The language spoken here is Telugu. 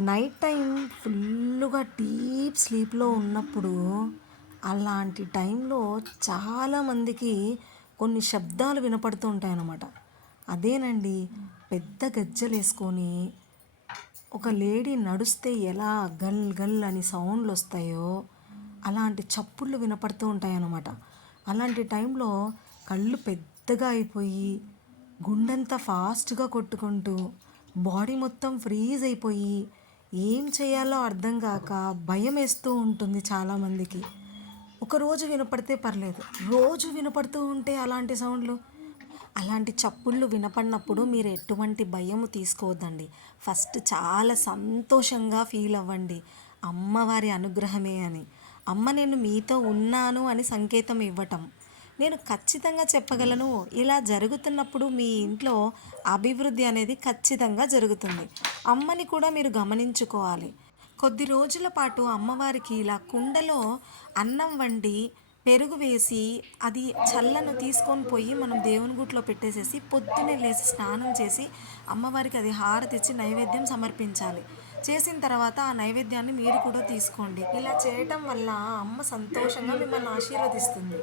నైట్ టైం ఫుల్లుగా డీప్ స్లీప్‌లో ఉన్నప్పుడు, అలాంటి టైంలో చాలామందికి కొన్ని శబ్దాలు వినపడుతూ ఉంటాయన్నమాట. అదేనండి, పెద్ద గజ్జెలేసుకొని ఒక లేడీ నడుస్తే ఎలా గల్ గల్ అని సౌండ్‌లొస్తాయో, అలాంటి చప్పుళ్ళు వినపడుతూ ఉంటాయన్నమాట. అలాంటి టైంలో కళ్ళు పెద్దగా అయిపోయి, గుండెంతా ఫాస్ట్‌గా కొట్టుకుంటూ, బాడీ మొత్తం ఫ్రీజ్ అయిపోయి, ఏం చేయాలో అర్థం గాక భయమేస్తూ ఉంటుంది చాలామందికి. ఒకరోజు వినపడితే పర్లేదు, రోజు వినపడుతూ ఉంటే అలాంటి సౌండ్లు, అలాంటి చప్పుళ్ళు వినపడినప్పుడు మీరు ఎటువంటి భయము తీసుకోవద్దండి. ఫస్ట్ చాలా సంతోషంగా ఫీల్ అవ్వండి. అమ్మవారి అనుగ్రహమే అని. అమ్మ నేను మీతో ఉన్నాను అని సంకేతం ఇవ్వటం. నేను ఖచ్చితంగా చెప్పగలను, ఇలా జరుగుతున్నప్పుడు మీ ఇంట్లో అభివృద్ధి అనేది ఖచ్చితంగా జరుగుతుంది. అమ్మని కూడా మీరు గమనించుకోవాలి. కొద్ది రోజుల పాటు అమ్మవారికి ఇలా కుండలో అన్నం వండి పెరుగు వేసి అది చల్లను తీసుకొని పోయి మనం దేవుని గుట్లో పెట్టేసేసి పొద్దున్నే లేచి స్నానం చేసి అమ్మవారికి అది హారతి ఇచ్చి నైవేద్యం సమర్పించాలి. చేసిన తర్వాత ఆ నైవేద్యాన్ని మీరు కూడా తీసుకోండి. ఇలా చేయటం వల్ల అమ్మ సంతోషంగా మిమ్మల్ని ఆశీర్వదిస్తుంది.